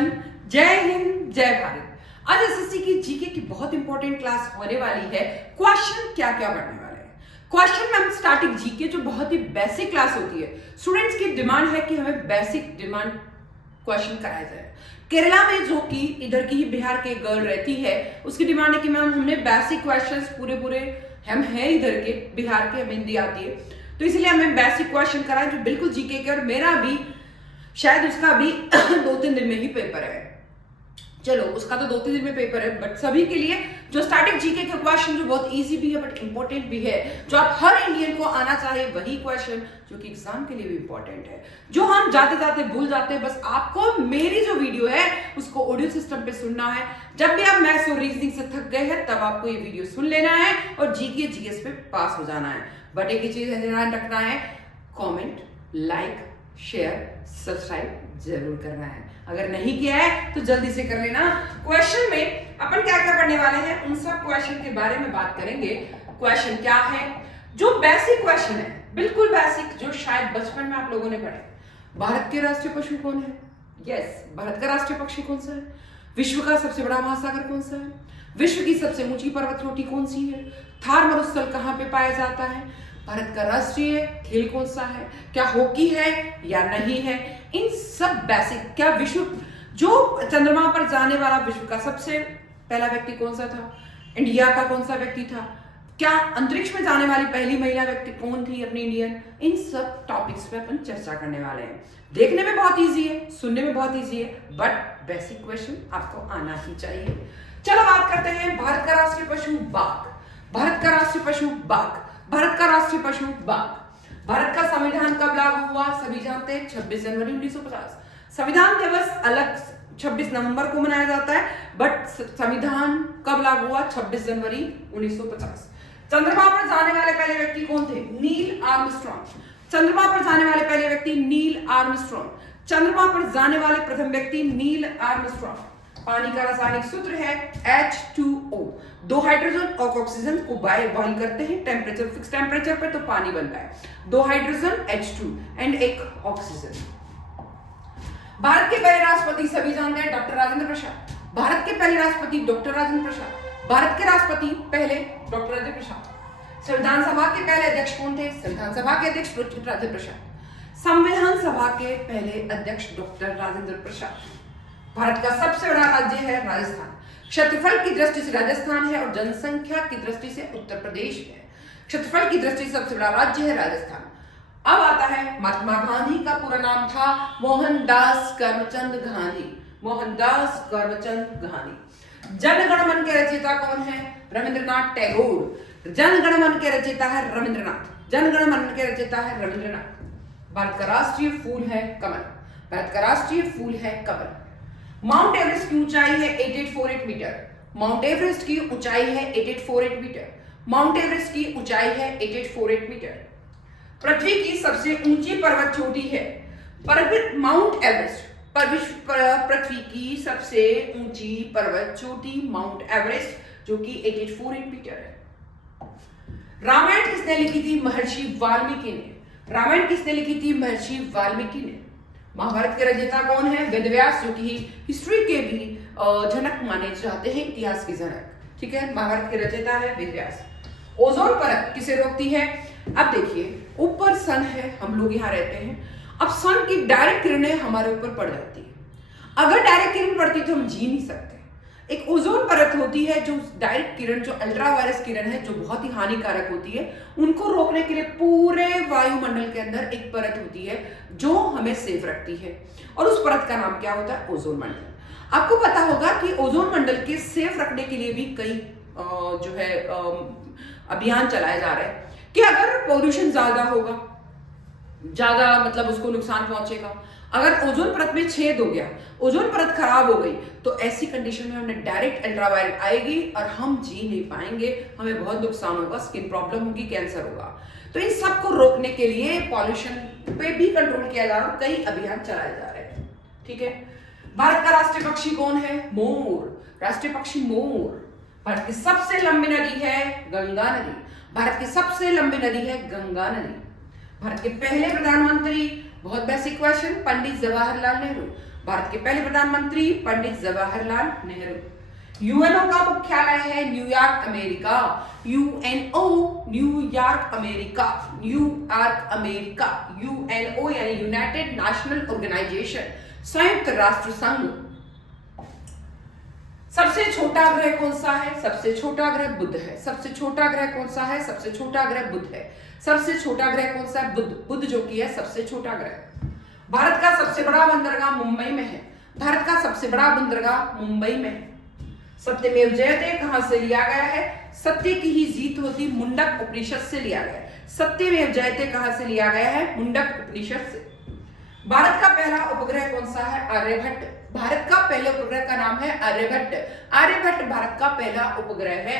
Everyone, जय हिंद जय भारत। आज एसएससी की जीके की बहुत इंपॉर्टेंट क्लास होने वाली है। क्वेश्चन क्या क्या पढ़ने वाले हैं। क्वेश्चन में स्टैटिक जीके जो बहुत ही बेसिक क्लास होती है, स्टूडेंट्स की डिमांड है कि हमें बेसिक डिमांड क्वेश्चन कराया जाए। केरला में जो कि इधर की ही बिहार के गर्ल रहती है, उसकी डिमांड है कि मैम हमने बेसिक क्वेश्चंस पूरे हम हैं इधर के बिहार के, हमें हिंदी आती है, तो इसलिए हमें बेसिक क्वेश्चन कराएं जो बिल्कुल जीके के। और मेरा भी शायद उसका भी 2-3 दिन में ही पेपर है। चलो उसका तो 2-3 दिन में पेपर है, बट सभी के लिए जो स्टैटिक जीके के क्वेश्चन जो बहुत इजी भी है बट इंपॉर्टेंट भी है, जो आप हर इंडियन को आना चाहिए, वही क्वेश्चन जो कि एग्जाम के लिए भी इंपॉर्टेंट है, जो हम जाते जाते भूल जाते हैं। बस आपको मेरी जो वीडियो है उसको ऑडियो सिस्टम पे सुनना है। जब भी आप मैथ्स और रीजनिंग से थक गए हैं तब आपको ये वीडियो सुन लेना है और जीके जीएस पे पास हो जाना है। बट एक ही चीज ध्यान रखना है, कॉमेंट, लाइक, शेयर, सब्सक्राइब जरूर करना है। अगर नहीं किया है तो जल्दी से कर लेना। क्वेश्चन में अपन क्या क्या पढ़ने वाले हैं, उन सब क्वेश्चन के बारे में बात करेंगे। क्वेश्चन क्या है, जो बेसिक क्वेश्चन है, बिल्कुल बेसिक, जो शायद बचपन में आप लोगों ने पढ़े। भारत के राष्ट्रीय पशु कौन है? यस, भारत का राष्ट्रीय पक्षी कौन सा है? विश्व का सबसे बड़ा महासागर कौन सा है? विश्व की सबसे ऊंची पर्वतरोटी कौन सी है? थार मरुस्थल कहाँ पे पाया जाता है? भारत का राष्ट्रीय खेल कौन सा है? क्या हॉकी है या नहीं है? इन सब बेसिक, क्या विश्व जो चंद्रमा पर जाने वाला विश्व का सबसे पहला व्यक्ति कौन सा था? इंडिया का कौन सा व्यक्ति था? क्या अंतरिक्ष में जाने वाली पहली महिला व्यक्ति कौन थी अपनी इंडियन? इन सब टॉपिक्स पे अपन चर्चा करने वाले हैं। देखने में बहुत इजी है, सुनने में बहुत इजी है, बट बेसिक क्वेश्चन आपको आना ही चाहिए। चलो बात करते हैं भारत का राष्ट्रीय पशु बाघ। भारत का राष्ट्रीय पशु बाघ। भारत का राष्ट्रीय पशु बाघ। भारत का संविधान कब लागू हुआ? सभी जानते हैं 26 जनवरी 1950। संविधान दिवस अलग 26 नवंबर को मनाया जाता है, बट संविधान कब लागू हुआ? 26 जनवरी 1950। चंद्रमा पर जाने वाले पहले व्यक्ति कौन थे? Neil Armstrong. चंद्रमा पर जाने वाले पहले व्यक्ति नील आर्मस्ट्रॉन्ग। चंद्रमा पर जाने वाले प्रथम व्यक्ति नील आर्मस्ट्रॉन्ग। पानी का रासायनिक सूत्र है H2O। 2 हाइड्रोजन और ऑक्सीजन को बॉइल करते हैं टेम्परेचर, फिक्स टेम्परेचर पे, तो पानी बनता है। 2 hydrogen H2 and 1 oxygen. Bharat के पहले राष्ट्रपति सभी जानते हैं, डॉक्टर राजेंद्र प्रसाद। भारत के पहले राष्ट्रपति डॉक्टर राजेंद्र प्रसाद। भारत के राष्ट्रपति पहले डॉक्टर राजेंद्र प्रसाद। संविधान सभा के पहले अध्यक्ष कौन थे? संविधान सभा के अध्यक्ष डॉक्टर राजेंद्र प्रसाद। संविधान सभा के पहले अध्यक्ष डॉक्टर राजेंद्र प्रसाद। भारत का सबसे बड़ा राज्य है राजस्थान। क्षेत्रफल की दृष्टि से राजस्थान है और जनसंख्या की दृष्टि से उत्तर प्रदेश है। क्षेत्रफल की दृष्टि से सबसे बड़ा राज्य है राजस्थान। अब आता है, महात्मा गांधी का पूरा नाम था मोहनदास करमचंद गांधी। मोहनदास करमचंद गांधी। जन गण मन के रचयिता कौन है? रविंद्रनाथ टैगोर। जन गण मन के रचयिता है रविंद्रनाथ। जन गण मन के रचयिता है रविंद्रनाथ। भारत का राष्ट्रीय फूल है कमल। भारत का राष्ट्रीय फूल है कमल। माउंट एवरेस्ट की ऊंचाई है 8848 मीटर। माउंट एवरेस्ट की ऊंचाई है 8848 मीटर। माउंट एवरेस्ट की ऊंचाई है 8848 मीटर। पृथ्वी की सबसे ऊंची पर्वत चोटी है पर्वत माउंट एवरेस्ट। पृथ्वी की सबसे ऊंची पर्वत चोटी माउंट एवरेस्ट, जो कि 8848 मीटर है। रामायण किसने लिखी थी? महर्षि वाल्मीकि ने। रामायण किसने लिखी थी? महर्षि वाल्मीकि ने। महाभारत के रचयिता कौन है? वेदव्यास, जो कि हिस्ट्री के भी जनक माने जाते हैं, इतिहास के जनक। ठीक है, महाभारत के रचयिता है वेदव्यास। ओजोन परत किसे रोकती है? अब देखिए, ऊपर सन है, हम लोग यहाँ रहते हैं। अब सन की डायरेक्ट किरणें हमारे ऊपर पड़ जाती है। अगर डायरेक्ट किरण पड़ती तो हम जी नहीं सकते। एक ओजोन परत होती है जो डायरेक्ट किरण, जो अल्ट्रावायलेट किरण है, जो बहुत ही हानिकारक होती है, उनको रोकने के लिए पूरे वायुमंडल के अंदर एक परत होती है जो हमें सेफ रखती है, और उस परत का नाम क्या होता है? ओजोन मंडल। आपको पता होगा कि ओजोन मंडल के सेफ रखने के लिए भी कई जो है अभियान चलाए जा रहे हैं कि अगर पोल्यूशन ज्यादा होगा, ज्यादा मतलब उसको नुकसान पहुंचेगा, अगर ओजोन परत में छेद हो गया, ओजोन परत खराब हो गई, तो ऐसी कंडीशन में हमें डायरेक्ट अल्ट्रावायलेट आएगी और हम जी नहीं पाएंगे, हमें बहुत नुकसान होगा, स्किन प्रॉब्लम होगी, कैंसर होगा। तो इन सब को रोकने के लिए पॉल्यूशन पे भी कंट्रोल किया जा रहा है, कई अभियान चलाए जा रहे हैं। ठीक है, भारत का राष्ट्रीय पक्षी कौन है? मोर। राष्ट्रीय पक्षी मोर। भारत की सबसे लंबी नदी है गंगा नदी। भारत की सबसे लंबी नदी है गंगा नदी। भारत के पहले प्रधानमंत्री, बहुत बेसिक क्वेश्चन, पंडित जवाहरलाल नेहरू। भारत के पहले प्रधानमंत्री पंडित जवाहरलाल नेहरू। यूएनओ का मुख्यालय है New York, America. UNO New York, America. New York, America. UNO यानी यूनाइटेड नेशनल ऑर्गेनाइजेशन, संयुक्त राष्ट्र संघ। सबसे छोटा ग्रह कौन सा है? सबसे छोटा ग्रह बुध है। सबसे छोटा ग्रह कौन सा है? सबसे छोटा ग्रह बुध है। सबसे छोटा ग्रह कौन सा है? बुध। बुध जो कि है सबसे छोटा ग्रह। भारत का सबसे बड़ा बंदरगाह मुंबई में है। भारत का सबसे बड़ा बंदरगाह मुंबई में है। सत्यमेव जयते कहां से लिया गया है? सत्य की ही जीत होती, मुंडक उपनिषद से लिया गया है। सत्यमेव जयते कहां से लिया गया है? मुंडक उपनिषद से। भारत का पहला उपग्रह कौन सा है? आर्यभट्ट। भारत का पहले उपग्रह का नाम है आर्यभट्ट। आर्यभट्ट भारत का पहला उपग्रह है।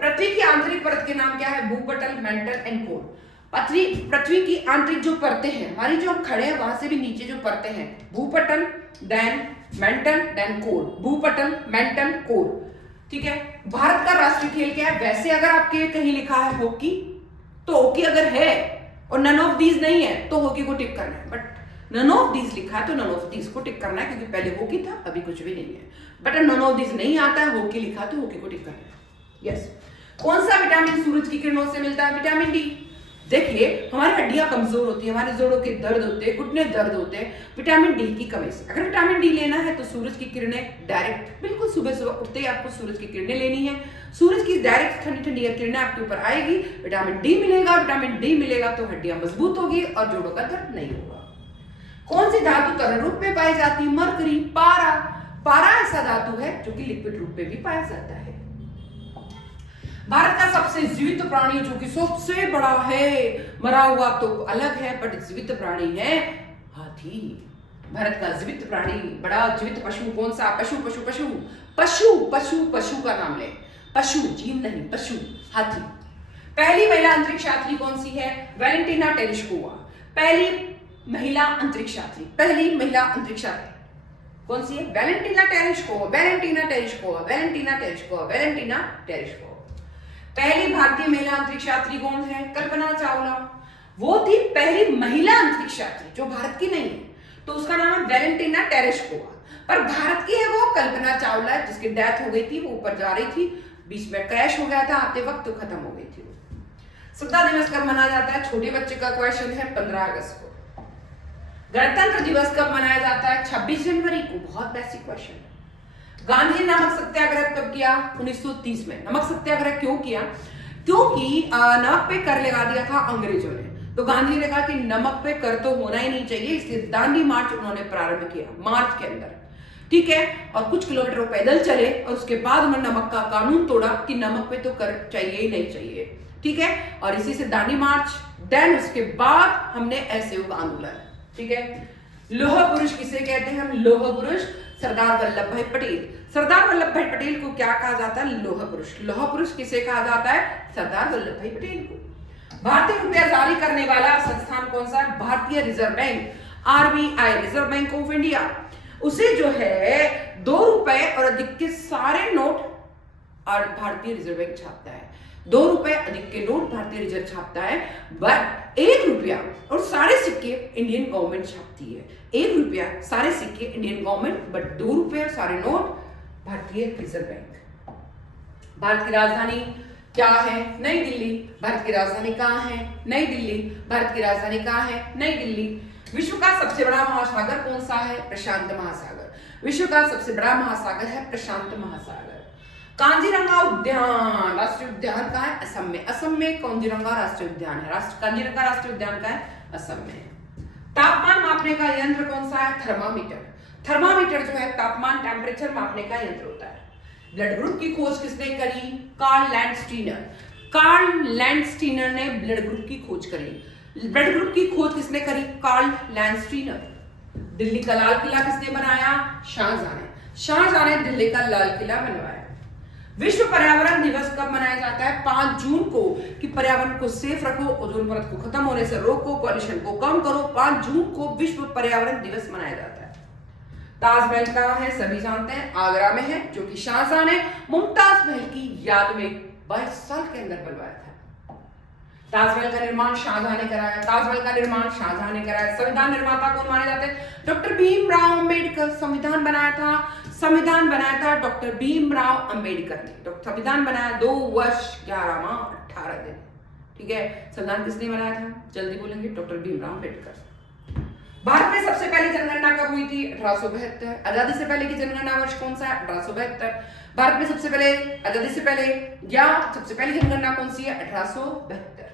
पृथ्वी की आंतरिक परत के नाम क्या है? भूपटल, मेंटल एंड कोर। पृथ्वी की आंतरिक जो परतें हैं, हमारी जो हम खड़े हैं वहां से भी नीचे जो परतें हैं, भूपटल, देन मेंटल, देन कोर। भूपटल, मेंटल, कोर। ठीक है। भारत का राष्ट्रीय खेल क्या है? वैसे अगर आपके कहीं लिखा है हॉकी, तो हॉकी अगर है और नन ऑफ दीज नहीं है तो हॉकी को टिक करना है, बट नन ऑफ दीज लिखा है तो नन ऑफ दीज को टिक करना है, क्योंकि पहले हॉकी था, अभी कुछ भी नहीं है। बट नन ऑफ दीज नहीं आता है, हॉकी लिखा तो हॉकी को टिक करना है। यस। कौन सा विटामिन सूरज की किरणों से मिलता है? Vitamin D. देखिए, हमारी हड्डियां कमजोर होती है, हमारे जोड़ों के दर्द होते हैं, घुटने दर्द होते हैं विटामिन डी की कमी से। अगर विटामिन डी लेना है तो सूरज की किरणें डायरेक्ट, बिल्कुल सुबह सुबह उठते ही आपको सूरज की किरणें लेनी है। सूरज की डायरेक्ट ठंडी ठंडी किरणें आपके ऊपर आएगी, विटामिन डी मिलेगा। विटामिन डी मिलेगा तो हड्डियां मजबूत होगी और जोड़ों का दर्द नहीं होगा। कौन सी धातु तरल रूप में पाई जाती है? मरकरी। पारा। पारा ऐसा धातु है जो कि लिक्विड रूप में भी पाया जाता है। भारत का सबसे जीवित प्राणी जो कि सबसे बड़ा है, मरा हुआ तो अलग है, बट जीवित प्राणी है हाथी। भारत का जीवित प्राणी, बड़ा जीवित पशु कौन सा? पशु पशु पशु पशु पशु पशु का नाम ले। पशु, जीव नहीं, पशु, हाथी। पहली महिला अंतरिक्ष यात्री कौन सी है? Valentina Tereshkova. पहली महिला अंतरिक्ष यात्री, पहली महिला अंतरिक्ष यात्री कौन सी है? Valentina Tereshkova. Valentina Tereshkova. Valentina Tereshkova. Valentina Tereshkova. पहली भारतीय महिला अंतरिक्ष यात्री कौन है? कल्पना चावला। वो थी पहली महिला अंतरिक्ष यात्री जो भारत की नहीं है, तो उसका नाम है वैलेंटिना टेरेस्कोवा। पर भारत की है वो कल्पना चावला, जिसकी डेथ हो गई थी। वो ऊपर जा रही थी, बीच में क्रैश हो गया था आते वक्त, तो खत्म हो गई थी। स्वतंत्रता दिवस कब मनाया जाता है? छोटे बच्चे का क्वेश्चन है, 15 अगस्त को। गणतंत्र दिवस कब मनाया जाता है? 26 जनवरी को। बहुत बेसिक क्वेश्चन है। गांधी ने नमक सत्याग्रह कब किया? 1930 में। नमक सत्याग्रह क्यों किया? क्योंकि नमक पे कर लगा दिया था अंग्रेजों ने, तो गांधी ने कहा कि नमक पे कर तो होना ही नहीं चाहिए, इसलिए दांडी मार्च उन्होंने प्रारंभ किया मार्च के अंदर। ठीक है। और कुछ किलोमीटर पैदल चले और उसके बाद उन्होंने नमक का कानून तोड़ा कि नमक पे तो कर चाहिए ही नहीं चाहिए। ठीक है। और इसी से दांडी मार्च, देन उसके बाद हमने असहयोग आंदोलन। ठीक है। लौह पुरुष किसे कहते हैं हम? लौह पुरुष सरदार वल्लभ भाई पटेल। सरदार वल्लभ भाई पटेल को क्या कहा जाता है? लौह पुरुष। लौह पुरुष किसे कहा जाता है? सरदार वल्लभ भाई पटेल को। भारतीय रुपया जारी करने वाला संस्थान कौन सा है? भारतीय reserve bank, RBI, reserve bank of India. उसे जो है 2 रुपए और अधिक के सारे नोट और भारतीय रिजर्व बैंक छापता है। 2 रुपए अधिक के नोट भारतीय रिजर्व छापता है, बट 1 रुपया और सारे सिक्के इंडियन गवर्नमेंट छापती है। 1 रुपया सारे सिक्के इंडियन गवर्नमेंट, बट 2 रुपए और सारे नोट भारतीय रिजर्व बैंक। भारत की राजधानी क्या है? नई दिल्ली। भारत की राजधानी कहाँ है? नई दिल्ली। भारत की राजधानी कहाँ है? नई दिल्ली। विश्व का सबसे बड़ा महासागर कौन सा है? प्रशांत महासागर। विश्व का सबसे बड़ा महासागर है प्रशांत महासागर। कांजीरंगा उद्यान, राष्ट्रीय उद्यान कहाँ है? असम में। असम में कांजीरंगा राष्ट्रीय उद्यान है। कांजीरंगा राष्ट्रीय उद्यान कहाँ है? असम में। तापमान मापने का यंत्र कौन सा है? थर्मामीटर। थर्मामीटर जो है तापमान, टेम्परेचर मापने का यंत्र होता है। ब्लड ग्रुप की खोज किसने करी? Karl Landsteiner. कार्ल लैंडस्टीनर ने ब्लड ग्रुप की खोज करी। ब्लड ग्रुप की खोज किसने करी? Karl Landsteiner. दिल्ली का लाल किला किसने बनाया? शाहजहां ने। शाहजहां ने दिल्ली का लाल किला बनवाया। विश्व पर्यावरण दिवस कब मनाया जाता है? 5 जून को, कि पर्यावरण को सेफ रखो, ओजोन परत को खत्म होने से रोको, पॉल्यूशन को कम करो। 5 जून को विश्व पर्यावरण दिवस मनाया जाता है। ताजमहल कहाँ है? सभी जानते हैं, आगरा में है, जो कि शाहजहां ने मुमताज महल की याद में 22 साल के अंदर बनवाया था। ताजमहल का निर्माण शाहजहां ने कराया। ताजमहल का निर्माण शाहजहां ने कराया। संविधान निर्माता कौन माने जाते हैं? डॉक्टर भीमराव अंबेडकर। संविधान बनाया था डॉक्टर भीमराव अंबेडकर ने। संविधान बनाया 2 वर्ष 11 माह 18 दिन। ठीक है, संविधान किसने बनाया था? जल्दी बोलेंगे, डॉक्टर भीमराव अंबेडकर। भारत में सबसे पहली जनगणना कब हुई थी? 1872। आजादी से पहले की जनगणना वर्ष कौन सा है? 1872। भारत में सबसे पहले, आजादी से पहले या सबसे पहली जनगणना कौन सी है? 1872।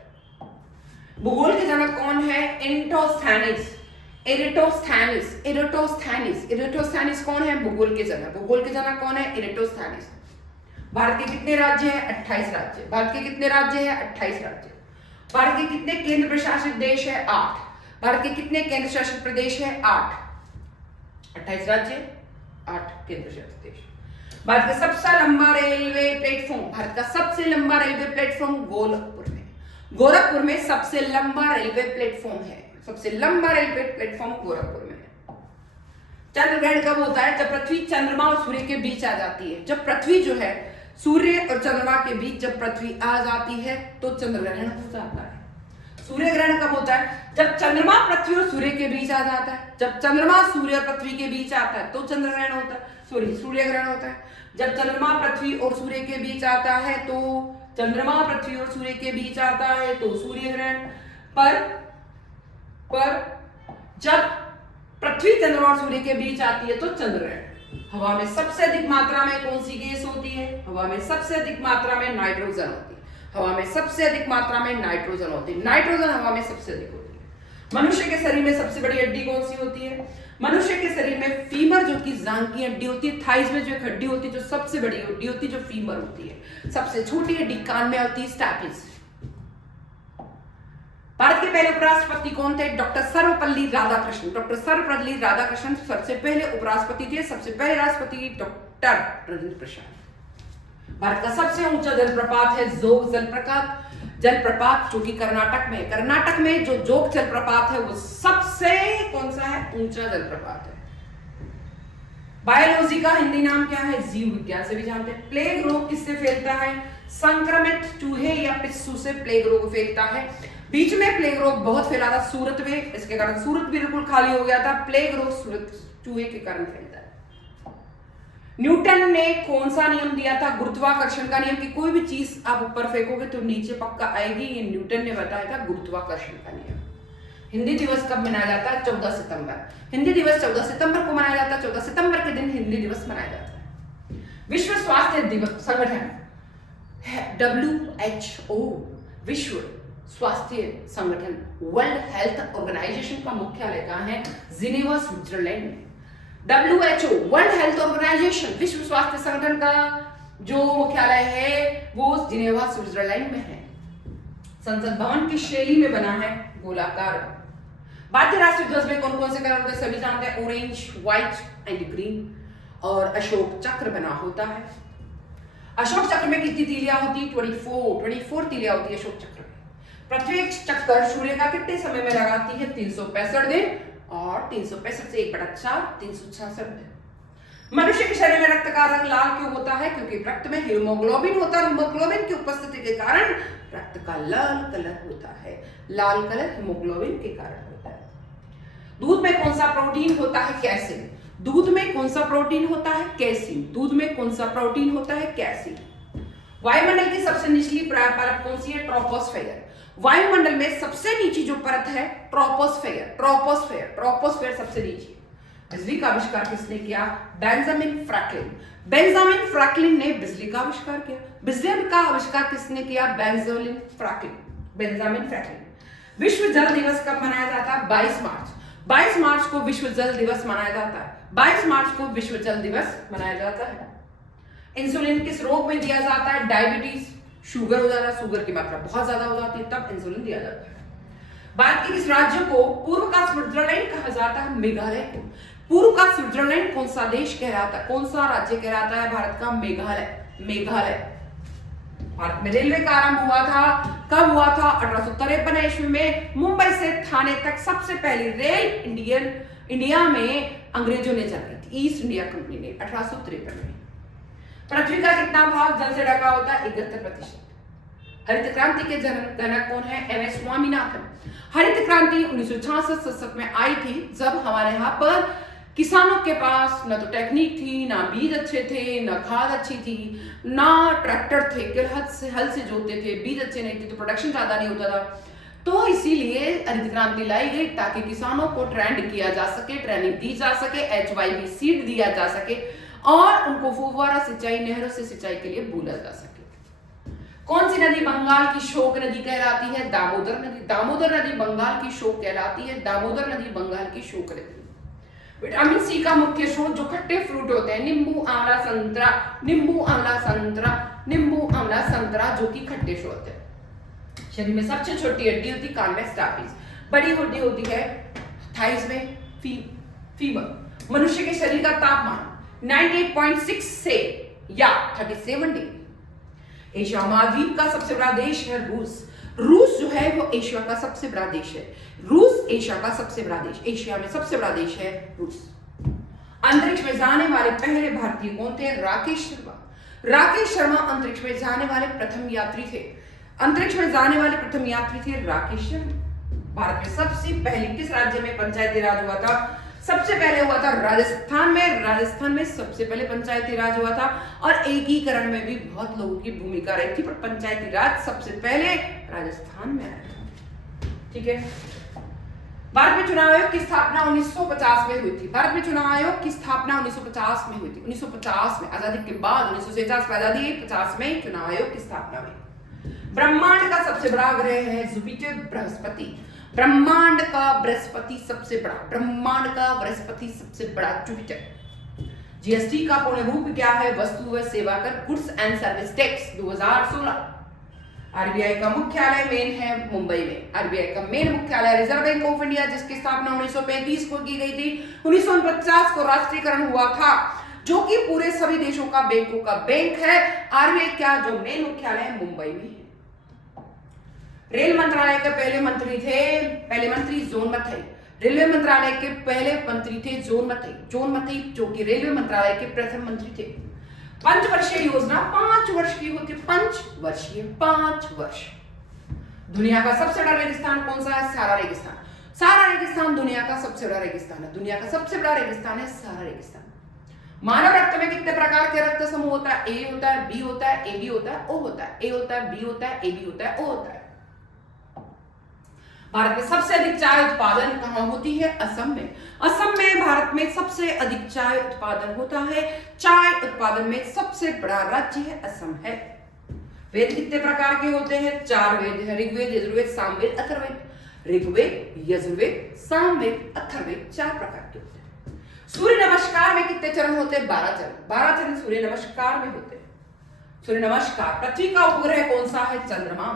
भूगोल के जनक कौन है? एराटोस्थेनिस कौन है? भूगोल के जनक कौन है? एराटोस्थेनिस। भारत के कितने राज्य हैं? 28 राज्य। भारत के कितने राज्य हैं? 28 राज्य। भारत के कितने केंद्र प्रशासित देश है? 8। भारत के कितने केंद्र शासित प्रदेश है? 8। 28 राज्य, 8 केंद्र शासित देश। भारत का सबसे लंबा रेलवे प्लेटफॉर्म, भारत का सबसे लंबा रेलवे प्लेटफॉर्म गोरखपुर में सबसे लंबा रेलवे प्लेटफॉर्म है। सबसे लंबा रेलवे प्लेटफॉर्म गोरखपुर में है। चंद्र ग्रहण कब होता है? जब पृथ्वी चंद्रमा और सूर्य के बीच आ जाती है। जब पृथ्वी जो है सूर्य और चंद्रमा के बीच जब पृथ्वी आ जाती है तो चंद्र ग्रहण हो जाता है। सूर्य ग्रहण कब होता है? जब चंद्रमा पृथ्वी और सूर्य के बीच आ जाता है। जब चंद्रमा सूर्य और पृथ्वी के बीच आता है तो चंद्र ग्रहण होता है, सूर्य ग्रहण होता है। जब चंद्रमा पृथ्वी और सूर्य के बीच आता है तो चंद्रमा पृथ्वी और सूर्य के बीच आता है तो सूर्य ग्रहण। पर जब पृथ्वी चंद्रमा और सूर्य के बीच आती है तो चंद्र ग्रहण। हवा में सबसे अधिक मात्रा में कौन सी गैस होती है? हवा में सबसे अधिक मात्रा में नाइट्रोजन होती है। हवा में सबसे अधिक मात्रा में नाइट्रोजन होती है। नाइट्रोजन हवा में सबसे अधिक होती है। मनुष्य के शरीर में सबसे बड़ी हड्डी कौन सी होती है? मनुष्य के शरीर में फीमर, जो कि जांघ की हड्डी होती है, थाइस में जो एक हड्डी होती है जो सबसे बड़ी हड्डी होती है, जो फीमर होती है। सबसे छोटी हड्डी कान में होती है, स्टैपिस। भारत के पहले उपराष्ट्रपति कौन थे? डॉक्टर सर्वपल्ली राधाकृष्णन। डॉक्टर सर्वपल्ली राधाकृष्णन सबसे पहले उपराष्ट्रपति थे। सबसे पहले राष्ट्रपति डॉक्टर राजेंद्र प्रसाद। भारत का सबसे ऊंचा जलप्रपात है जोग जलप्रपात, जो कि कर्नाटक में जो जोग जलप्रपात है वो सबसे कौन सा है? ऊंचा जलप्रपात है। बायोलॉजी का हिंदी नाम क्या है? जीव विज्ञान से भी जानते हैं। प्लेग रोग किससे फैलता है? संक्रमित चूहे या पिस्सू से प्लेग रोग फैलता है। बीच में प्लेग रोग बहुत फैला था सूरत में, इसके कारण सूरत बिल्कुल खाली हो गया था। प्लेग रोग सूरत चूहे के कारण फैलता है। न्यूटन ने कौन सा नियम दिया था? गुरुत्वाकर्षण का नियम, कि कोई भी चीज आप ऊपर फेंकोगे तो नीचे पक्का आएगी। ये न्यूटन ने बताया था, गुरुत्वाकर्षण का नियम। हिंदी दिवस कब मनाया जाता है? 14 सितंबर। हिंदी दिवस 14 सितंबर को मनाया जाता है। 14 सितंबर के दिन हिंदी दिवस मनाया जाता है। विश्व स्वास्थ्य दिवस संगठन WHO, विश्व स्वास्थ्य संगठन, वर्ल्ड हेल्थ ऑर्गेनाइजेशन का मुख्यालय कहाँ है? जिनेवा, स्विट्जरलैंड में। WHO, वर्ल्ड हेल्थ ऑर्गेनाइजेशन, विश्व स्वास्थ्य संगठन का जो मुख्यालय है वो जिनेवा, स्विट्जरलैंड में है। संसद भवन की शैली में बना है, गोलाकार। भारतीय राष्ट्रीय ध्वज में कौन कौन से कलर होते हैं? सभी जानते हैं, ऑरेंज, व्हाइट एंड ग्रीन। और अशोक चक्र बना होता है। अशोक चक्र में कितनी तीलियां होती है? 24 तीलियां होती है अशोक चक्र में। प्रत्येक चक्कर सूर्य का कितने समय में लगाती है? 365 दिन, और 365 से 1/4 366 दिन। मनुष्य के शरीर में रक्त का रंग लाल क्यों होता है? क्योंकि रक्त में हीमोग्लोबिन होता है। हीमोग्लोबिन की उपस्थिति के कारण रक्त का लाल कलर होता है। लाल कलर हीमोग्लोबिन के कारण होता है। दूध में कौन सा प्रोटीन होता है? कैसीन। दूध में कौन सा प्रोटीन होता है? कैसीन। दूध में कौन सा प्रोटीन होता है? कैसीन। वायुमंडल की सबसे निचली परत कौन सी है? ट्रोपोस्फेयर। वायुमंडल में सबसे नीची जो परत है ट्रोपोस्फेयर सबसे नीची। बिजली का आविष्कार किसने किया? बेंजामिन फ्रैंकलिन ने बिजली का आविष्कार किया। बिजली का आविष्कार किसने किया? Benjamin Franklin. विश्व जल दिवस कब मनाया जाता है? 22 मार्च। 22 मार्च को विश्व जल दिवस मनाया जाता है। 22 मार्च को विश्व जल दिवस मनाया जाता है। इंसुलिन किस रोग में दिया जाता है? डायबिटीज, शुगर हो जाता है, शुगर की मात्रा बहुत ज्यादा हो जाती है तब इंसुलिन दिया जाता है। भारत के किस राज्य को पूर्व का स्विट्जरलैंड कहा जाता है? मेघालय को। पूर्व का स्विट्जरलैंड कौन सा देश कहलाता है? कौन सा राज्य कहलाता है भारत का? मेघालय। भारत में रेलवे का आरंभ हुआ था, कब हुआ था? 1853 ईस्वी में। मुंबई से थाने तक सबसे पहली रेल इंडिया में अंग्रेजों ने चलाई थी, ईस्ट इंडिया कंपनी ने 1853 में। पृथ्वी का कितना भाग जल से ढका होता है? 71%। हरित क्रांति के जनक कौन है? M S Swaminathan. हरित क्रांति 1966-67 में आई थी, जब हमारे यहाँ पर किसानों के पास न तो टेक्निक थी, ना बीज अच्छे थे, ना खाद अच्छी थी, ना ट्रैक्टर थे, केवल हल से जोतते थे, बीज अच्छे नहीं थे तो प्रोडक्शन ज्यादा नहीं होता था। तो इसीलिए हरित क्रांति लाई गई ताकि किसानों को ट्रेंड किया जा सके, ट्रेनिंग दी जा सके, HYV सीड दिया जा सके और उनको फुव्वारा सिंचाई, नहरों से सिंचाई के लिए बोला जा सके। कौन सी नदी बंगाल की शोक नदी कहलाती है? दामोदर नदी। दामोदर नदी बंगाल की शोक कहलाती है। दामोदर नदी बंगाल की शोक नदी। विटामिन सी का मुख्य स्रोत जो खट्टे फ्रूट होते हैं, नींबू, आंवला, संतरा, नींबू, आंवला, संतरा, नींबू, आंवला, संतरा, जो कि खट्टे स्रोत है। शरीर में सबसे छोटी हड्डी होती है कॉन्वेक्स टार्पिस, बड़ी हड्डी होती है थाइस में फीमर। मनुष्य के शरीर का तापमान 98.6 से या 37 डिग्री। एशिया महाद्वीप का सबसे बड़ा देश है रूस। रूस जो है वो एशिया का सबसे बड़ा देश है। रूस एशिया का सबसे बड़ा देश, एशिया में सबसे बड़ा देश है रूस। अंतरिक्ष में जाने वाले पहले भारतीय कौन थे? राकेश शर्मा। राकेश शर्मा अंतरिक्ष में जाने वाले प्रथम यात्री थे। अंतरिक्ष में जाने वाले प्रथम यात्री थे राकेश शर्मा। भारत में सबसे पहले किस राज्य में पंचायती राज हुआ था? सबसे पहले हुआ था राजस्थान में। राजस्थान में सबसे पहले पंचायती राज हुआ था और एकीकरण में भी बहुत लोगों की भूमिका रही थी, पर पंचायती राज सबसे पहले राजस्थान में आया था। ठीक है। भारत में चुनाव आयोग की स्थापना 1950 में हुई थी। भारत में चुनाव आयोग की स्थापना 1950 में हुई थी। 1950 में, आजादी के बाद 1949 में आजादी, 50 में चुनाव आयोग की स्थापना हुई। ब्रह्मांड का सबसे बड़ा ग्रह है जुपिटर, बृहस्पति। ब्रह्मांड का बृहस्पति सबसे बड़ा, ब्रह्मांड का बृहस्पति सबसे बड़ा जुपिटर। जीएसटी का पूर्ण रूप क्या है? वस्तु व सेवा कर, goods and service tax 2016। RBI का मुख्यालय मेन है मुंबई में। आरबीआई का मेन मुख्यालय रिजर्व बैंक ऑफ इंडिया, जिसकी स्थापना 1935 को की गई थी। 1949 को राष्ट्रीयकरण हुआ था, जो कि पूरे सभी देशों का बैंकों का बैंक है। आरबीआई का जो मेन मुख्यालय है मुंबई में है। रेल मंत्रालय के पहले मंत्री जोन मथई। रेलवे मंत्रालय के पहले मंत्री थे जोन मथई, जो कि रेलवे मंत्रालय के प्रथम मंत्री थे। पंचवर्षीय योजना 5 वर्ष की होती है। पंचवर्षीय 5 वर्ष। दुनिया का सबसे बड़ा रेगिस्तान कौन सा है? सहारा रेगिस्तान। सहारा रेगिस्तान दुनिया का सबसे बड़ा रेगिस्तान है। दुनिया का सबसे बड़ा रेगिस्तान है सहारा रेगिस्तान। मानव रक्त में कितने प्रकार के रक्त समूह होता है? ए होता है, बी होता है, ए बी होता है, ओ होता है। ए होता है, बी होता है, ए बी होता है, ओ होता है। भारत में सबसे अधिक चाय उत्पादन कहाँ होती है? असम में। असम में भारत में सबसे अधिक चाय उत्पादन होता है। चाय उत्पादन में सबसे बड़ा राज्य है असम है। वेद कितने प्रकार के होते हैं? 4 वेद है, ऋग्वेद, यजुर्वेद, सामवेद, अथर्ववेद। ऋग्वेद, यजुर्वेद, सामवेद, अथर्ववेद 4 प्रकार के होते हैं। सूर्य नमस्कार में कितने चरण होते हैं? 12 चरण। 12 चरण सूर्य नमस्कार में होते हैं। सूर्य नमस्कार। पृथ्वी का उपग्रह कौन सा है? चंद्रमा।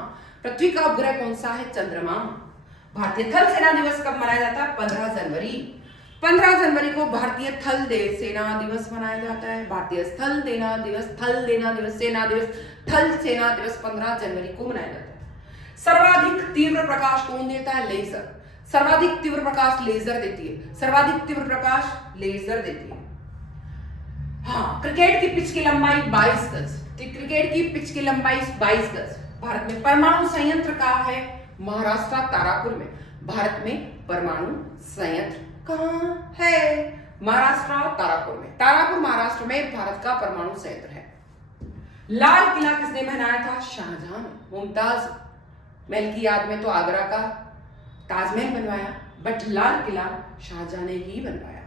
पृथ्वी का उपग्रह कौन सा है? चंद्रमा। भारतीय थल सेना दिवस कब मनाया जाता है? 15 जनवरी। 15 जनवरी को भारतीय थल सेना दिवस मनाया जाता है। भारतीय थल सेना दिवस, थल सेना दिवस 15 जनवरी को मनाया जाता है। सर्वाधिक तीव्र प्रकाश कौन देता है? लेजर। सर्वाधिक तीव्र प्रकाश लेजर देती है। सर्वाधिक तीव्र प्रकाश लेजर देती है। हाँ, क्रिकेट की पिच की लंबाई 22 गज। क्रिकेट की पिच की लंबाई 22 गज। भारत में परमाणु संयंत्र कहाँ है? महाराष्ट्र, तारापुर में। भारत में परमाणु संयंत्र कहाँ है? महाराष्ट्र, तारापुर में। तारापुर महाराष्ट्र में भारत का परमाणु संयंत्र है। लाल किला किसने बनाया था? शाहजहां ने। मुमताज महल की याद में तो आगरा का ताजमहल बनवाया, बट लाल किला शाहजहां ने ही बनवाया।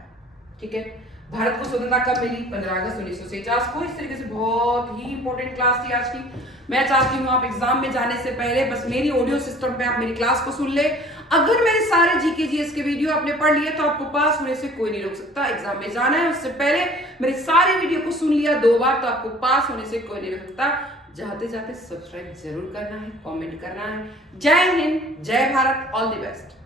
ठीक है। भारत को स्वतंत्रता कब मिली? 15 अगस्त 1949 को। इस तरीके से बहुत ही इंपॉर्टेंट क्लास थी आज की। मैं चाहती हूँ आप एग्जाम में जाने से पहले बस मेरी ऑडियो सिस्टम पे आप मेरी क्लास को सुन ले। अगर मेरे सारे जीके जीएस के वीडियो आपने पढ़ लिए तो आपको पास होने से कोई नहीं रोक सकता। एग्जाम में जाना है उससे पहले मेरे सारे वीडियो को सुन लिया 2 बार तो आपको पास होने से कोई नहीं रोक सकता। जाते जाते सब्सक्राइब जरूर करना है, कमेंट करना है। जय हिंद, जय भारत, ऑल द बेस्ट।